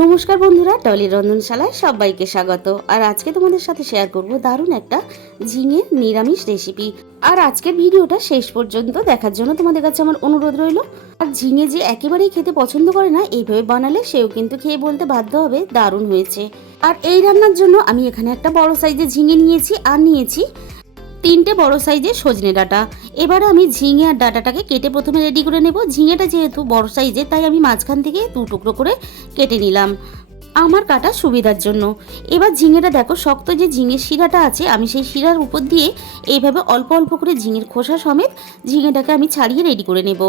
নমস্কার বন্ধুরা টলি রন্ধনশালায় সবাইকে স্বাগত। আর আজকে তোমাদের সাথে শেয়ার করব দারুণ একটা ঝিঙের নিরামিষ রেসিপি আর আজকের ভিডিওটা শেষ পর্যন্ত দেখার জন্য তোমাদের কাছে আমার অনুরোধ রইল। আর ঝিঙে যে একেবারেই খেতে পছন্দ করে না, এইভাবে বানালে সেও কিন্তু খেয়ে বলতে বাধ্য হবে, দারুণ হয়েছে। আর এই রান্নার জন্য আমি এখানে একটা বড় সাইজের ঝিঙে নিয়েছি, আর নিয়েছি তিনটে বড় সাইজের সজনে ডাঁটা। এবার আমি ঝিঙে আর ডাঁটাটাকে কেটে প্রথমে রেডি করে নেব। ঝিঙেটা যেহেতু বড় সাইজের, তাই আমি মাঝখান থেকে দু টুকরো করে কেটে নিলাম। আমার কাটা সুবিধার জন্য। এবার ঝিঙেটা দেখো, শক্ত যে ঝিঙের শিরাটা আছে, আমি সেই শিরার উপর দিয়ে এইভাবে অল্প অল্প করে ঝিঙের খোসা সমেত ঝিঙেটাকে আমি ছাড়িয়ে রেডি করে নেব।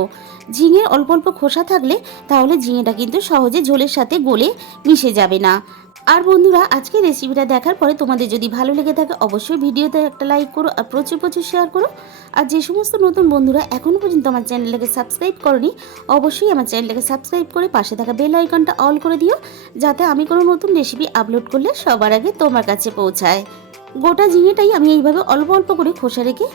ঝিঙের অল্প অল্প খোসা থাকলে তাহলে ঝিঙেটা কিন্তু সহজে ঝোলের সাথে গলে মিশে যাবে না। আর বন্ধুরা আজকে রেসিপিটা দেখার পরে তোমাদের যদি ভালো লেগে থাকে, অবশ্যই ভিডিওতে একটা লাইক করো আর প্রচুর প্রচুর শেয়ার করো। আর যে সমস্ত নতুন বন্ধুরা এখনও পর্যন্ত আমার চ্যানেলটাকে সাবস্ক্রাইব করনি, অবশ্যই আমার চ্যানেলটাকে সাবস্ক্রাইব করে পাশে থাকা বেল আইকনটা অল করে দিও, যাতে আমি কোনো নতুন রেসিপি আপলোড করলে সবার আগে তোমার কাছে পৌঁছায়। গোটা ঝিঙেটাই আমি এইভাবে অল্প অল্প করে খোসা রেখে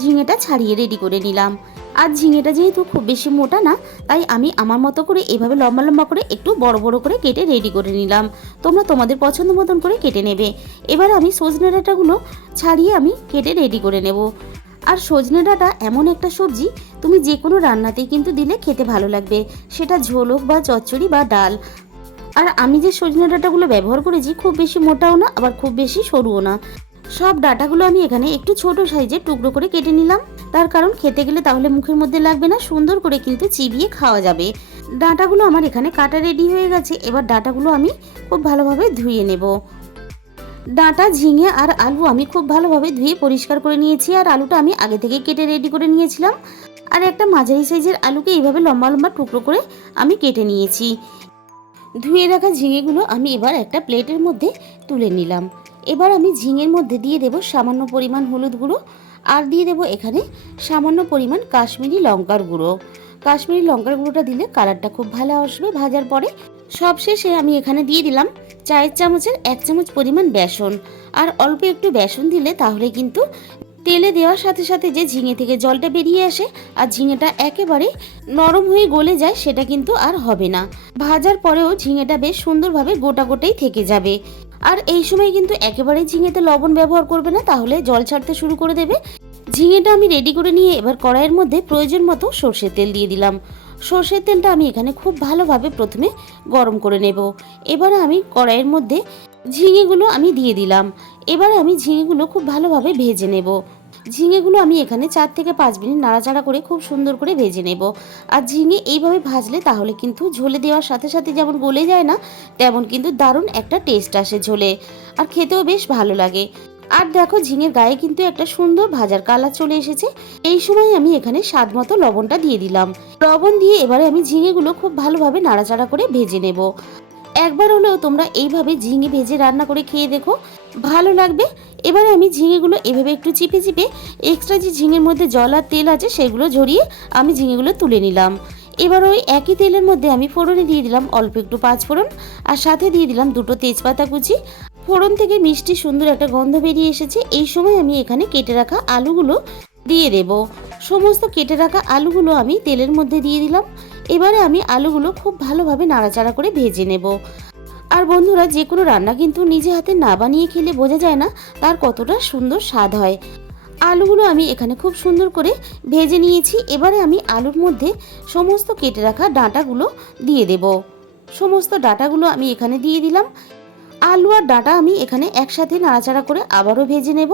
ঝিঙেটা ছাড়িয়ে রেডি করে নিলাম। আর ঝিঙেটা যেহেতু খুব বেশি মোটা না, তাই আমি আমার মতো করে এভাবে লম্বা লম্বা করে একটু বড় বড় করে কেটে রেডি করে নিলাম। তোমরা তোমাদের পছন্দ মতন করে কেটে নেবে। এবার আমি সজনে ডাঁটাগুলো ছাড়িয়ে আমি কেটে রেডি করে নেব। আর সজনে ডাঁটা এমন একটা সবজি, তুমি যে কোনো রান্নাতেই কিন্তু দিলে খেতে ভালো লাগবে। সেটা ঝোল হোক বা চচ্চড়ি বা ডাল। আর আমি যে সজনে ডাঁটাগুলো ব্যবহার করেছি, খুব বেশি মোটাও না, আবার খুব বেশি সরুও না। সব ডাটাগুলো আমি এখানে একটু ছোট সাইজের টুকরো করে কেটে নিলাম। তার কারণ খেতে গেলে তাহলে মুখের মধ্যে লাগবে না, সুন্দর করে কিন্তু চিবিয়ে খাওয়া যাবে। ডাঁটাগুলো আমার এখানে কাটা রেডি হয়ে গেছে, এবার ডাঁটাগুলো আমি খুব ভালোভাবে ধুয়ে নেব। ডাঁটা, ঝিঙে আর আলু আমি খুব ভালোভাবে ধুয়ে পরিষ্কার করে নিয়েছি, আর আলুটা আমি আগে থেকে কেটে রেডি করে নিয়েছিলাম। আর একটা মাঝারি সাইজের আলুকে এইভাবে লম্বা লম্বা টুকরো করে আমি কেটে নিয়েছি। ধুয়ে রাখা ঝিঙেগুলো আমি এবার একটা প্লেটের মধ্যে তুলে নিলাম। এবার আমি ঝিঙের মধ্যে দিয়ে দেব সামান্য পরিমাণ হলুদ গুঁড়ো আর দিয়ে দেব এখানে সামান্য পরিমাণ কাশ্মীরি লঙ্কার গুঁড়ো। কাশ্মীরি লঙ্কার গুঁড়োটা দিলে কালারটা খুব ভালো আসবে ভাজার পরে। সবশেষে আমি এখানে দিয়ে দিলাম চায়ের চামচের এক চামচ পরিমাণ বেসন। আর অল্প একটু বেসন দিলে তাহলে কিন্তু তেলে দেওয়ার সাথে সাথে যে ঝিঙে থেকে জলটা বেরিয়ে আসে আর ঝিঙেটা একেবারে নরম হয়ে গলে যায় সেটা কিন্তু আর হবে না। ভাজার পরেও ঝিঙেটা বেশ সুন্দরভাবে গোটা গোটাই থেকে যাবে। আর এই সময় কিন্তু একেবারে ঝিঙেতে লবণ ব্যবহার করবে না, তাহলে জল ছাড়তে শুরু করে দেবে। ঝিঙেটা আমি রেডি করে নিয়ে এবার কড়াইয়ের মধ্যে প্রয়োজন মতো সর্ষের তেল দিয়ে দিলাম। সর্ষের তেলটা আমি এখানে খুব ভালোভাবে প্রথমে গরম করে নেব। এবারে আমি কড়াইয়ের মধ্যে ঝিঙেগুলো আমি দিয়ে দিলাম। এবারে আমি ঝিঙেগুলো খুব ভালোভাবে ভেজে নেব। ঝিঙেগুলো আমি এখানে চার থেকে পাঁচ মিনিট নাড়াচাড়া করে খুব সুন্দর করে ভেজে নেব। আর ঝিঙে এইভাবে ভাজলে তাহলে কিন্তু ঝোলে দেওয়ার সাথে সাথে যেমন গলে যায় না, তেমন কিন্তু দারুণ একটা টেস্ট আসে ঝোলে। আর খেতেও বেশ ভালো লাগে। আর দেখো ঝিঙের গায়ে কিন্তু একটা সুন্দর ভাজার কালার চলে এসেছে। এই সময় আমি এখানে স্বাদ মতো লবণটা দিয়ে দিলাম। লবণ দিয়ে এবারে আমি ঝিঙেগুলো খুব ভালোভাবে নাড়াচাড়া করে ভেজে নেব। একবার হলেও তোমরা এইভাবে ঝিঙে ভেজে রান্না করে খেয়ে দেখো। ভালো লাগবে। এবারে আমি ঝিঙেগুলো এভাবে একটু চিপে চিপে এক্সট্রা যে ঝিঙের মধ্যে জল আর তেল আছে সেগুলো ঝরিয়ে আমি ঝিঙেগুলো তুলে নিলাম। এবার ওই একই তেলের মধ্যে আমি ফোড়নে দিয়ে দিলাম অল্প একটু পাঁচ ফোড়ন আর সাথে দিয়ে দিলাম দুটো তেজপাতা কুচি। ফোড়ন থেকে মিষ্টি সুন্দর একটা গন্ধ বেরিয়ে এসেছে। এই সময় আমি এখানে কেটে রাখা আলুগুলো দিয়ে দেব। সমস্ত কেটে রাখা আলুগুলো আমি তেলের মধ্যে দিয়ে দিলাম। এবারে আমি আলুগুলো খুব ভালোভাবে নাড়াচাড়া করে ভেজে নেব। আর বন্ধুরা, যে কোনো রান্না কিন্তু নিজে হাতে না বানিয়ে খেলে বোঝা যায় না তার কতটা সুন্দর স্বাদ হয়। আলুগুলো আমি এখানে খুব সুন্দর করে ভেজে নিয়েছি। এবারে আমি আলুর মধ্যে সমস্ত কেটে রাখা ডাঁটাগুলো দিয়ে দেব। সমস্ত ডাঁটাগুলো আমি এখানে দিয়ে দিলাম। আলু আর ডাঁটা আমি এখানে একসাথে নাড়াচাড়া করে আবারও ভেজে নেব।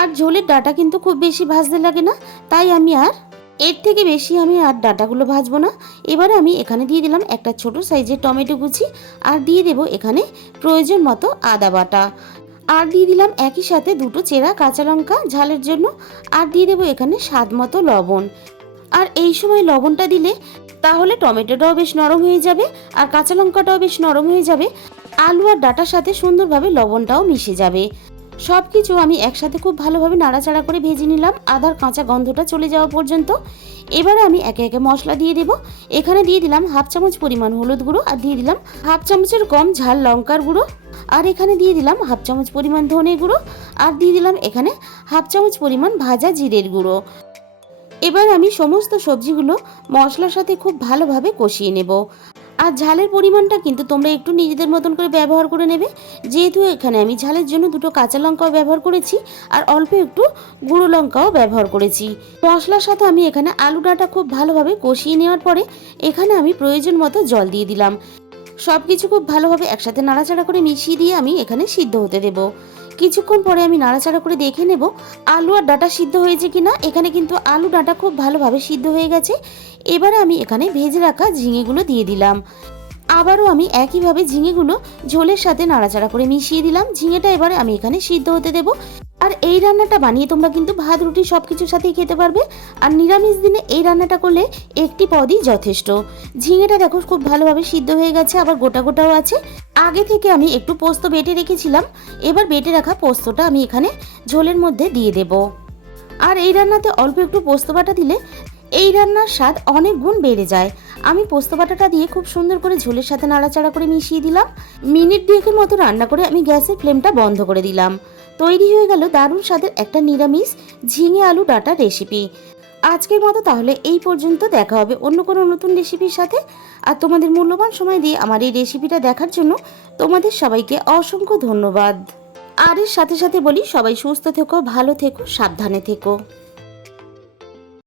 আর ঝোলের ডাঁটা কিন্তু খুব বেশি ভাজতে লাগে না, তাই আমি আর এর থেকে বেশি আমি আর ডাটাগুলো ভাজবো না। এবারে আমি এখানে দিয়ে দিলাম একটা ছোট সাইজের টমেটো কুচি আর দিয়ে দেব এখানে প্রয়োজন মতো আদা বাটা। আর দিয়ে দিলাম একই সাথে দুটো চেরা কাঁচা লঙ্কা ঝালের জন্য আর দিয়ে দেবো এখানে স্বাদ মতো লবণ। আর এই সময় লবণটা দিলে তাহলে টমেটোটাও বেশ নরম হয়ে যাবে আর কাঁচা লঙ্কাটাও বেশ নরম হয়ে যাবে। আলু আর ডাটার সাথে সুন্দরভাবে লবণটাও মিশে যাবে। সব কিছু আমি একসাথে খুব ভালোভাবে নাড়াচাড়া করে ভেজে নিলাম। আদার কাঁচা গন্ধটা চলে যাওয়া পর্যন্ত। এবারে আমি একে একে মশলা দিয়ে দেব। এখানে দিয়ে দিলাম হাফ চামচ পরিমাণ হলুদ গুঁড়ো আর দিয়ে দিলাম হাফ চামচের কম ঝাল লঙ্কার গুঁড়ো। আর এখানে দিয়ে দিলাম হাফ চামচ পরিমাণ ধনে গুঁড়ো। আর দিয়ে দিলাম এখানে হাফ চামচ পরিমাণ ভাজা জিরের গুঁড়ো। এবার আমি সমস্ত সবজিগুলো মশলার সাথে খুব ভালোভাবে কষিয়ে নেব। আর ঝালের পরিমাণটা কিন্তু তোমরা একটু নিজেদের মতন করে ব্যবহার করে নেবে। যেহেতু এখানে আমি ঝালের জন্য দুটো কাঁচা লঙ্কাও ব্যবহার করেছি আর অল্প একটু গুঁড়ো লঙ্কাও ব্যবহার করেছি। মশলার সাথে আমি এখানে আলু ডাঁটা খুব ভালোভাবে কষিয়ে নেওয়ার পরে এখানে আমি প্রয়োজন মতো জল দিয়ে দিলাম। সব কিছু খুব ভালোভাবে একসাথে নাড়াচাড়া করে মিশিয়ে দিয়ে আমি এখানে সিদ্ধ হতে দেব। কিছুক্ষণ পরে আমি নাড়াচাড়া করে দেখে নেব, আলু আর ডাটা সিদ্ধ হয়েছে কিনা। এখানে কিন্তু আলু ডাটা খুব ভালোভাবে সিদ্ধ হয়ে গেছে। এবারে আমি এখানে ভেজে রাখা ঝিঙেগুলো দিয়ে দিলাম। আবারও আমি একইভাবে ঝিঙেগুলো ঝোলের সাথে নাড়াচাড়া করে মিশিয়ে দিলাম। ঝিঙেটা এবারে আমি এখানে সিদ্ধ হতে দেব। আর এই রান্নাটা বানিয়ে তোমরা কিন্তু ভাত, রুটি সব কিছুর সাথেই খেতে পারবে। আর নিরামিষ দিনে এই রান্নাটা করলে একটি পদই যথেষ্ট। ঝিঙেটা দেখো খুব ভালোভাবে সিদ্ধ হয়ে গেছে, আবার গোটা গোটাও আছে। আগে থেকে আমি একটু পোস্ত বেটে রেখেছিলাম। এবার বেটে রাখা পোস্তটা আমি এখানে ঝোলের মধ্যে দিয়ে দেব। আর এই রান্নাতে অল্প একটু পোস্ত বাটা দিলে এই রান্নার স্বাদ অনেক গুণ বেড়ে যায়। আমি পোস্ত বাটাটা দিয়ে খুব সুন্দর করে ঝোলের সাথে নাড়াচাড়া করে মিশিয়ে দিলাম। মিনিট দুয়েকের মতো রান্না করে আমি গ্যাসের ফ্লেমটা বন্ধ করে দিলাম। তৈরি হয়ে গেল দারুণ স্বাদের একটা নিরামিষ ঝিঙে আলু ডাটা রেসিপি। আজকের মতো তাহলে এই পর্যন্ত দেখা হবে অন্য কোনো নতুন রেসিপির সাথে। আর তোমাদের মূল্যবান সময় দিয়ে আমার এই রেসিপিটা দেখার জন্য তোমাদের সবাইকে অসংখ্য ধন্যবাদ। আর এর সাথে সাথে বলি, সবাই সুস্থ থেকো, ভালো থেকো, সাবধানে থেকো।